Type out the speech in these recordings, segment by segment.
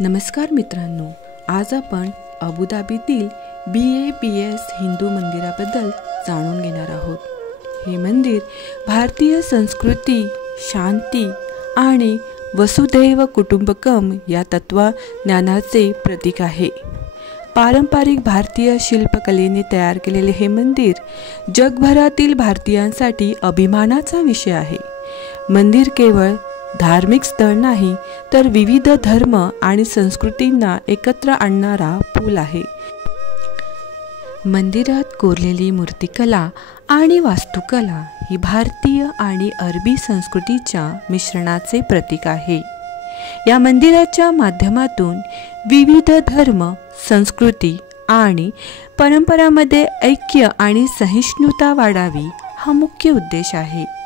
नमस्कार मित्रांनो, आज आपण अबुधाबीतील BAPS हिंदू मंदिराबद्दल जाणून घेणार आहोत। हे मंदिर भारतीय संस्कृती, शांती आणि वसुधैव कुटुंबकम या तत्वज्ञानाचे प्रतीक आहे। पारंपरिक भारतीय शिल्पकलेने तयार केलेले हे मंदिर जगभरातील भारतीयांसाठी अभिमानाचा विषय आहे। मंदिर केवळ धार्मिक स्थळ नाही, तर विविध धर्म आणि संस्कृतींना एकत्र आणणारा पूल आहे। मंदिरात कोरलेली मूर्तिकला आणि वास्तुकला ही भारतीय आणि अरबी संस्कृतीच्या मिश्रणाचे प्रतीक आहे। या मंदिराच्या माध्यमातून विविध धर्म, संस्कृती आणि परंपरांमध्ये ऐक्य आणि सहिष्णुता वाढावी हा मुख्य उद्देश आहे।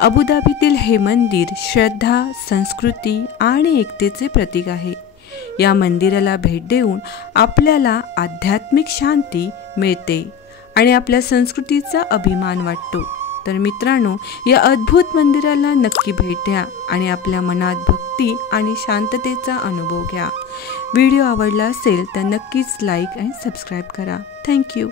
अबुधाबीतील हे मंदिर श्रद्धा, संस्कृती आणि एकतेचे प्रतीक आहे। या मंदिराला भेट देऊन आपल्याला आध्यात्मिक शांती मिळते आणि आपल्या संस्कृतीचा अभिमान वाटतो। तर मित्रांनो, या अद्भुत मंदिराला नक्की भेट द्या आणि आपल्या मनात भक्ती आणि शांततेचा अनुभव घ्या। व्हिडिओ आवडला असेल तर नक्कीच लाईक आणि सबस्क्राईब करा। थँक्यू।